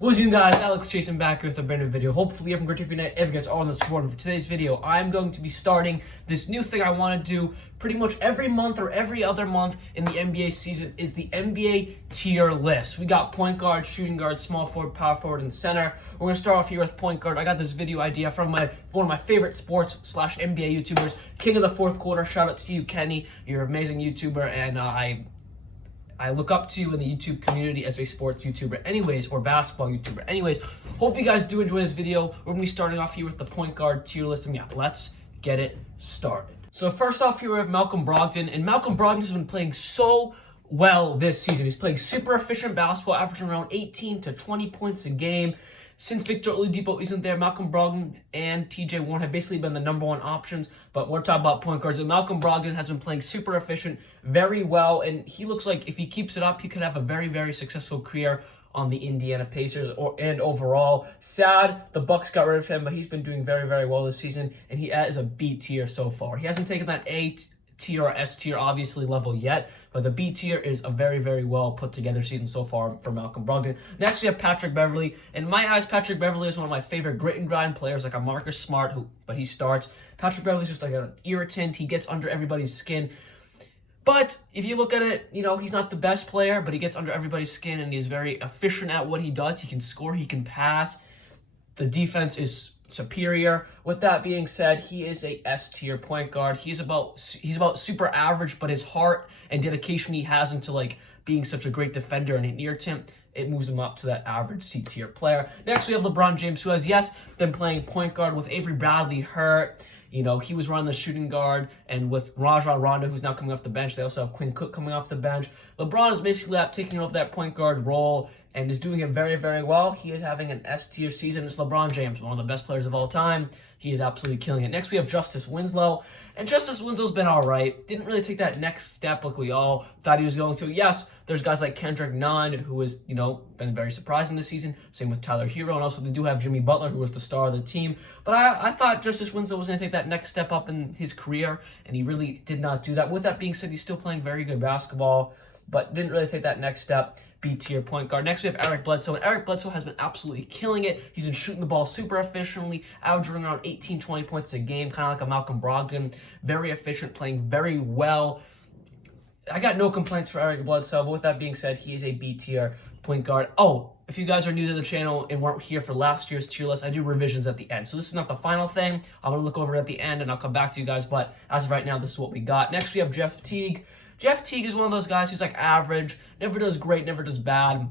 What's up, guys? Alex Jason back here with a brand new video. Hopefully, everyone great night. Every guys all on this forum. For today's video, I'm going to be starting this new thing I want to do pretty much every month or every other month in the NBA season is the NBA tier list. We got point guard, shooting guard, small forward, power forward, and center. We're gonna start off here with point guard. I got this video idea from one of my favorite sports/NBA YouTubers, King of the Fourth Quarter. Shout out to you, Kenny. You're an amazing YouTuber, and I look up to you in the YouTube community as a sports YouTuber anyways, or basketball YouTuber anyways. Hope you guys do enjoy this video. We're gonna be starting off here with the point guard tier list, and yeah, let's get it started. So first off here we have Malcolm Brogdon, and Malcolm Brogdon has been playing so well this season. He's playing super efficient basketball, averaging around 18 to 20 points a game. Since Victor Oladipo isn't there, Malcolm Brogdon and TJ Warren have basically been the number one options. But we're talking about point guards. And Malcolm Brogdon has been playing super efficient, very well. And he looks like if he keeps it up, he could have a very, very successful career on the Indiana Pacers and overall. Sad the Bucks got rid of him, but he's been doing very, very well this season. And he is a B tier so far. He hasn't taken that A tier or S tier obviously level yet, but the B tier is a very, very well put together season so far for Malcolm Brogdon. Next we have Patrick Beverley. In my eyes, Patrick Beverley is one of my favorite grit and grind players, like a Marcus Smart, but he starts. Patrick Beverley is just like an irritant. He gets under everybody's skin. But if you look at it, he's not the best player, but he gets under everybody's skin and he is very efficient at what he does. He can score, he can pass. The defense is superior. With that being said, he is a S tier point guard. He's about super average, but his heart and dedication he has into like being such a great defender and an irritant, it moves him up to that average C tier player. Next we have LeBron James, who has been playing point guard with Avery Bradley hurt. He was running the shooting guard, and with Rajon Rondo, who's now coming off the bench, they also have Quinn Cook coming off the bench. LeBron is basically taking over that point guard role and is doing it very, very well. He is having an S tier season. It's LeBron James, one of the best players of all time. He is absolutely killing it. Next, we have Justice Winslow. And Justice Winslow's been all right. Didn't really take that next step like we all thought he was going to. Yes, there's guys like Kendrick Nunn, who has, been very surprising this season. Same with Tyler Hero. And also they do have Jimmy Butler, who was the star of the team. But I thought Justice Winslow was going to take that next step up in his career, and he really did not do that. With that being said, he's still playing very good basketball, but didn't really take that next step. B tier point guard. Next, we have Eric Bledsoe, and Eric Bledsoe has been absolutely killing it. He's been shooting the ball super efficiently, averaging around 18, 20 points a game, kind of like a Malcolm Brogdon. Very efficient, playing very well. I got no complaints for Eric Bledsoe, but with that being said, he is a B tier point guard. Oh, if you guys are new to the channel and weren't here for last year's tier list, I do revisions at the end. So this is not the final thing. I'm going to look over it at the end, and I'll come back to you guys, but as of right now, this is what we got. Next, we have Jeff Teague. Jeff Teague is one of those guys who's like average, never does great, never does bad.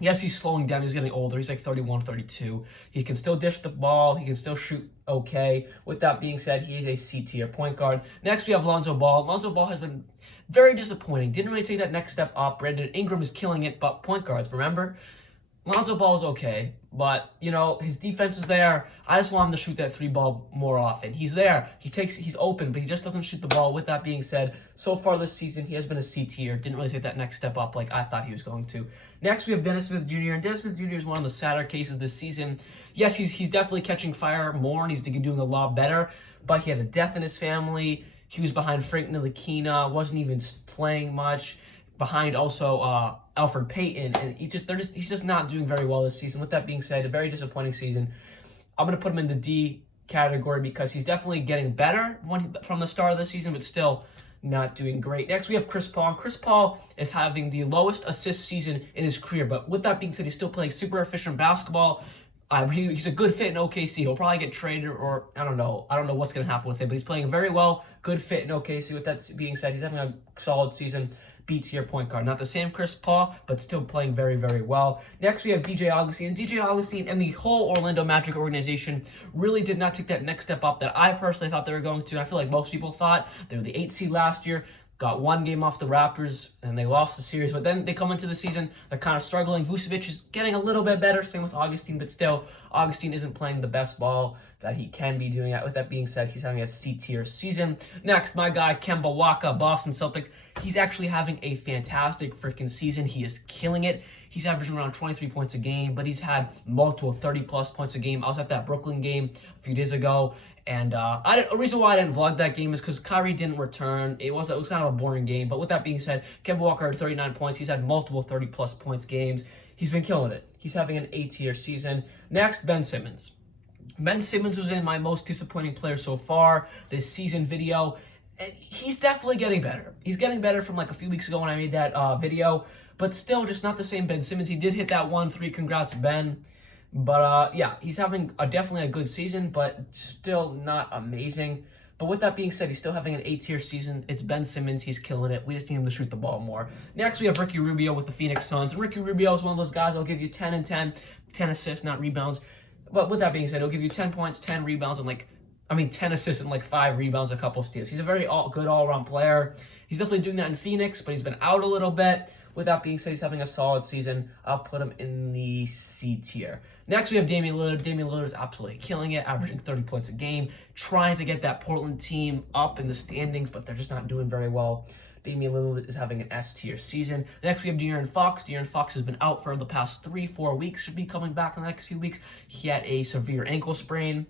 Yes, he's slowing down. He's getting older. He's like 31, 32. He can still dish the ball. He can still shoot okay. With that being said, he is a C tier point guard. Next, we have Lonzo Ball. Lonzo Ball has been very disappointing. Didn't really take that next step up. Brandon Ingram is killing it, but point guards, remember? Lonzo Ball is okay, but, his defense is there. I just want him to shoot that three ball more often. He's there. He's open, but he just doesn't shoot the ball. With that being said, so far this season, he has been a C tier. Didn't really take that next step up like I thought he was going to. Next, we have Dennis Smith Jr., and Dennis Smith Jr. is one of the sadder cases this season. Yes, he's definitely catching fire more, and he's doing a lot better, but he had a death in his family. He was behind Frank Ntilikina, wasn't even playing much. Behind also Elfrid Payton, and he's just not doing very well this season. With that being said, a very disappointing season. I'm gonna put him in the D category because he's definitely getting better from the start of the season, but still not doing great. Next, we have Chris Paul. Chris Paul is having the lowest assist season in his career, but with that being said, he's still playing super efficient basketball. He's a good fit in OKC. He'll probably get traded, or I don't know what's gonna happen with him, but he's playing very well. Good fit in OKC. With that being said, he's having a solid season. B tier point guard. Not the same Chris Paul, but still playing very, very well. Next, we have DJ Augustine. DJ Augustine and the whole Orlando Magic organization really did not take that next step up that I personally thought they were going to. I feel like most people thought. They were the 8th seed last year, got one game off the Raptors, and they lost the series. But then they come into the season, they're kind of struggling. Vucevic is getting a little bit better, same with Augustine, but still, Augustine isn't playing the best ball that he can be doing. With that being said, he's having a C tier season. Next, my guy, Kemba Walker, Boston Celtics. He's actually having a fantastic freaking season. He is killing it. He's averaging around 23 points a game, but he's had multiple 30-plus points a game. I was at that Brooklyn game a few days ago, and a reason why I didn't vlog that game is because Kyrie didn't return. It was kind of a boring game, but with that being said, Kemba Walker had 39 points. He's had multiple 30-plus points games. He's been killing it. He's having an A-tier season. Next, Ben Simmons. Ben Simmons was in my most disappointing player so far this season video. And he's definitely getting better. He's getting better from like a few weeks ago when I made that video, but still just not the same Ben Simmons. He did hit that 1-3. Congrats, Ben. But yeah, he's having definitely a good season, but still not amazing. But with that being said, he's still having an A-tier season. It's Ben Simmons. He's killing it. We just need him to shoot the ball more. Next, we have Ricky Rubio with the Phoenix Suns. And Ricky Rubio is one of those guys that'll give you 10 and 10, 10 assists, not rebounds. But with that being said, he'll give you 10 points, 10 rebounds, and 10 assists and 5 rebounds, a couple steals. He's a very good all-around player. He's definitely doing that in Phoenix, but he's been out a little bit. With that being said, he's having a solid season. I'll put him in the C tier. Next, we have Damian Lillard. Damian Lillard is absolutely killing it, averaging 30 points a game, trying to get that Portland team up in the standings, but they're just not doing very well. Damian Lillard is having an S tier season. Next, we have De'Aaron Fox. De'Aaron Fox has been out for the past 3-4 weeks. Should be coming back in the next few weeks. He had a severe ankle sprain.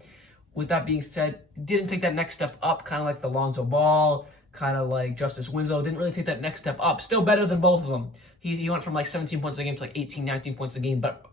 With that being said, didn't take that next step up, kind of like the Lonzo Ball, kind of like Justice Winslow. Didn't really take that next step up. Still better than both of them. He went from 17 points a game to 18, 19 points a game, but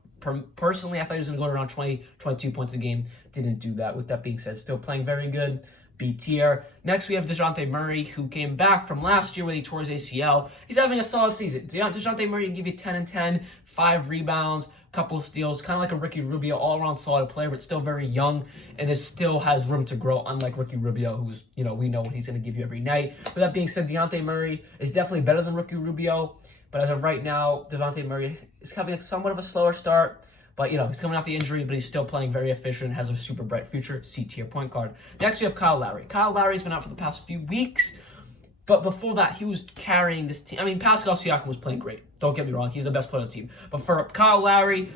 personally, I thought he was going to go around 20, 22 points a game. Didn't do that. With that being said, still playing very good. B tier. Next, we have DeJounte Murray, who came back from last year when he tore his ACL. He's having a solid season. DeJounte Murray can give you 10 and 10, 5 rebounds, couple of steals, kind of like a Ricky Rubio, all-around solid player, but still very young and still has room to grow, unlike Ricky Rubio, who's, we know what he's going to give you every night. With that being said, DeJounte Murray is definitely better than Ricky Rubio, but as of right now, DeJounte Murray is having somewhat of a slower start. But, he's coming off the injury, but he's still playing very efficient, has a super bright future, C-tier point guard. Next, we have Kyle Lowry. Kyle Lowry's been out for the past few weeks, but before that, he was carrying this team. Pascal Siakam was playing great. Don't get me wrong. He's the best player on the team. But for Kyle Lowry,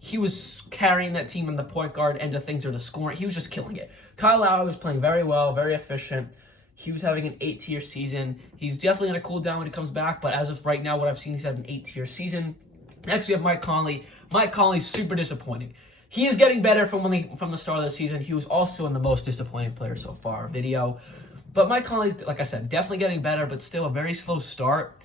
he was carrying that team in the point guard end of things or the scoring. He was just killing it. Kyle Lowry was playing very well, very efficient. He was having an 8-tier season. He's definitely going to cool down when he comes back, but as of right now, what I've seen, he's had an 8-tier season. Next, we have Mike Conley. Mike Conley's super disappointing. He is getting better from the start of the season. He was also in the most disappointing player so far video. But Mike Conley's, like I said, definitely getting better, but still a very slow start.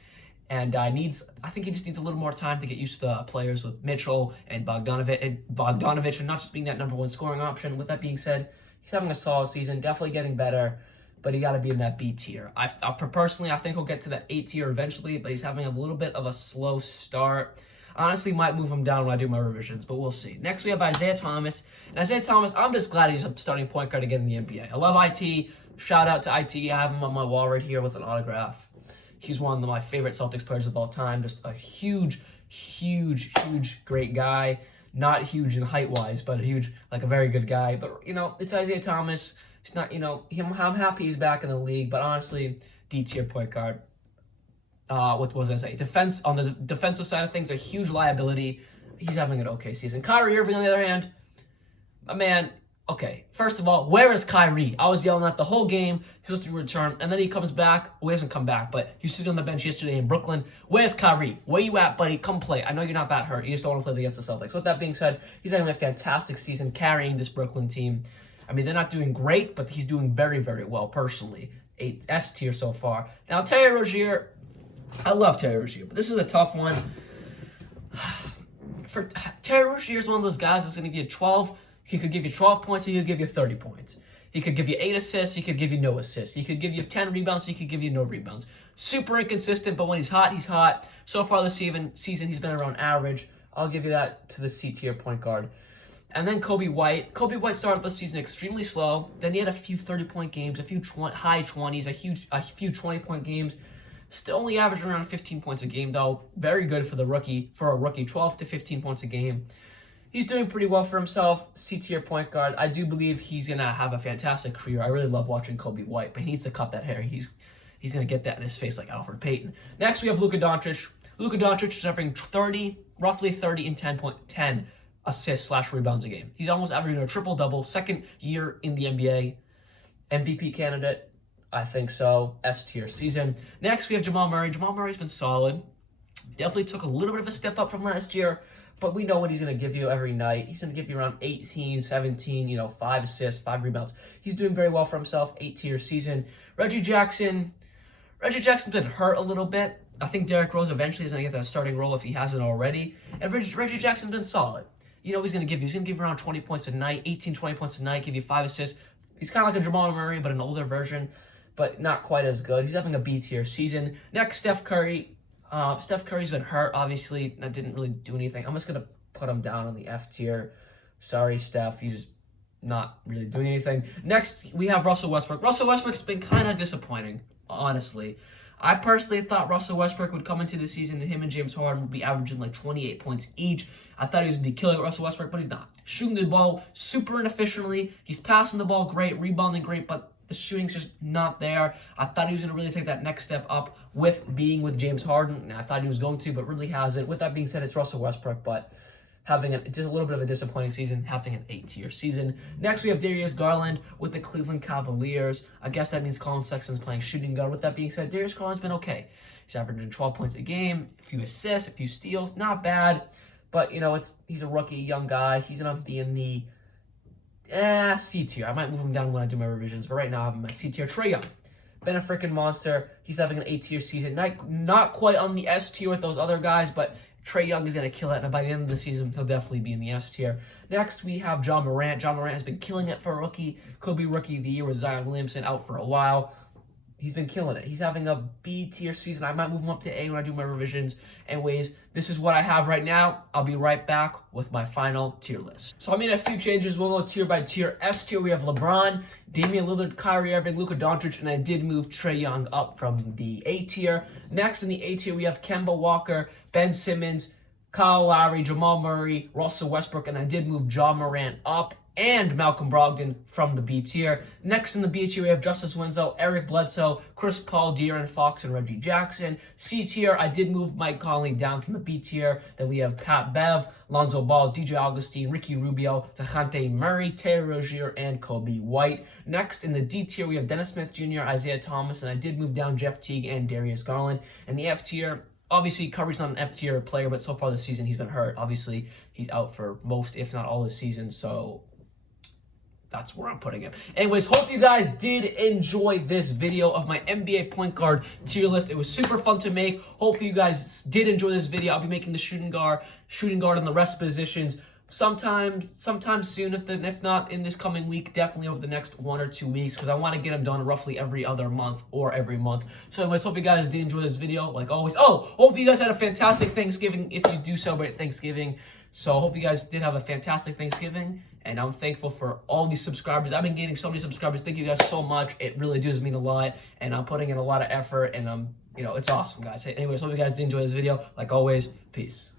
And I think he just needs a little more time to get used to players with Mitchell and Bogdanovic, and not just being that number one scoring option. With that being said, he's having a solid season, definitely getting better, but he got to be in that B tier. Personally, I think he'll get to that A tier eventually, but he's having a little bit of a slow start. Honestly, might move him down when I do my revisions, but we'll see. Next, we have Isaiah Thomas. And Isaiah Thomas, I'm just glad he's a starting point guard again in the NBA. I love IT. Shout out to IT. I have him on my wall right here with an autograph. He's one of my favorite Celtics players of all time. Just a huge, great guy. Not huge in height-wise, but a very good guy. But, it's Isaiah Thomas. It's not, I'm happy he's back in the league, but honestly, D-tier point guard. What was I say? On the defensive side of things, a huge liability. He's having an okay season. Kyrie Irving, on the other hand, okay. First of all, where is Kyrie? I was yelling at the whole game. He's supposed to return, and then he comes back. Well, he doesn't come back, but he was sitting on the bench yesterday in Brooklyn. Where's Kyrie? Where you at, buddy? Come play. I know you're not that hurt. You just don't want to play against the Celtics. With that being said, he's having a fantastic season carrying this Brooklyn team. They're not doing great, but he's doing very, very well personally. S tier so far. Now, Terry Rozier. I love Terry Rozier, but this is a tough one. For Terry Rozier is one of those guys that's going to give you 12. He could give you 12 points, he could give you 30 points. He could give you 8 assists, he could give you no assists. He could give you 10 rebounds, he could give you no rebounds. Super inconsistent, but when he's hot, he's hot. So far this season, he's been around average. I'll give you that to the C-tier point guard. And then Kobe White. Kobe White started the season extremely slow. Then he had a few 30-point games, a few high 20s, a few 20-point games. Still only averaging around 15 points a game, though. Very good for a rookie, 12 to 15 points a game. He's doing pretty well for himself. C-tier point guard. I do believe he's going to have a fantastic career. I really love watching Kobe White, but he needs to cut that hair. He's going to get that in his face like Alfred Payton. Next, we have Luka Doncic. Luka Doncic is averaging roughly 30 and 10 assists/rebounds a game. He's almost averaging a triple-double, second year in the NBA. MVP candidate. I think so. S-tier season. Next, we have Jamal Murray. Jamal Murray's been solid. Definitely took a little bit of a step up from last year, but we know what he's going to give you every night. He's going to give you around 18, 17, 5 assists, 5 rebounds. He's doing very well for himself. 8-tier season. Reggie Jackson's been hurt a little bit. I think Derrick Rose eventually is going to get that starting role if he hasn't already. And Reggie Jackson's been solid. You know, he's going to give you around 20 points a night, 18, 20 points a night, give you 5 assists. He's kind of like a Jamal Murray, but an older version, but not quite as good. He's having a B-tier season. Next, Steph Curry. Steph Curry's been hurt, obviously. That didn't really do anything. I'm just going to put him down on the F tier. Sorry, Steph. You just not really doing anything. Next, we have Russell Westbrook. Russell Westbrook's been kind of disappointing, honestly. I personally thought Russell Westbrook would come into the season and him and James Harden would be averaging like 28 points each. I thought he was going to be killing Russell Westbrook, but he's not. Shooting the ball super inefficiently. He's passing the ball great, rebounding great, but the shooting's just not there. I thought he was going to really take that next step up with being with James Harden, and I thought he was going to, but really hasn't. With that being said, it's Russell Westbrook, but having just a little bit of a disappointing season, having an 8-tier season. Next, we have Darius Garland with the Cleveland Cavaliers. I guess that means Colin Sexton's playing shooting guard. With that being said, Darius Garland's been okay. He's averaging 12 points a game, a few assists, a few steals, not bad. But, you know, he's a rookie, young guy. He's going to be in the C tier. I might move him down when I do my revisions, but right now I have him at C tier. Trae Young, been a freaking monster. He's having an 8-tier season. Not quite on the S tier with those other guys, but Trae Young is going to kill it, and by the end of the season, he'll definitely be in the S tier. Next, we have Ja Morant. Ja Morant has been killing it for a rookie. Could be rookie of the year with Zion Williamson out for a while. He's been killing it. He's having a B tier season. I might move him up to A when I do my revisions. Anyways, this is what I have right now. I'll be right back with my final tier list. So I made a few changes. We'll go tier by tier. S tier, we have LeBron, Damian Lillard, Kyrie Irving, Luka Doncic, and I did move Trae Young up from the A tier. Next in the A tier, we have Kemba Walker, Ben Simmons, Kyle Lowry, Jamal Murray, Russell Westbrook, and I did move Ja Morant up, and Malcolm Brogdon from the B tier. Next in the B tier, we have Justice Winslow, Eric Bledsoe, Chris Paul, De'Aaron Fox, and Reggie Jackson. C tier, I did move Mike Conley down from the B tier. Then we have Pat Bev, Lonzo Ball, DJ Augustine, Ricky Rubio, Tajante Murray, Terry Rozier, and Kobe White. Next in the D tier, we have Dennis Smith Jr., Isaiah Thomas, and I did move down Jeff Teague and Darius Garland. In the F tier, obviously, Curry's not an F-tier player, but so far this season he's been hurt. Obviously, he's out for most, if not all, this season, so that's where I'm putting him. Anyways, hope you guys did enjoy this video of my NBA point guard tier list. It was super fun to make. Hopefully, you guys did enjoy this video. I'll be making the shooting guard on the rest positions sometime soon, if not in this coming week, definitely over the next 1 or 2 weeks, because I want to get them done roughly every other month or every month. So anyways, hope you guys did enjoy this video, like always. Oh, hope you guys had a fantastic Thanksgiving if you do celebrate Thanksgiving. So hope you guys did have a fantastic Thanksgiving, and I'm thankful for all these subscribers. I've been getting so many subscribers. Thank you guys so much. It really does mean a lot, and I'm putting in a lot of effort, and it's awesome, guys. Anyways, hope you guys did enjoy this video. Like always, peace.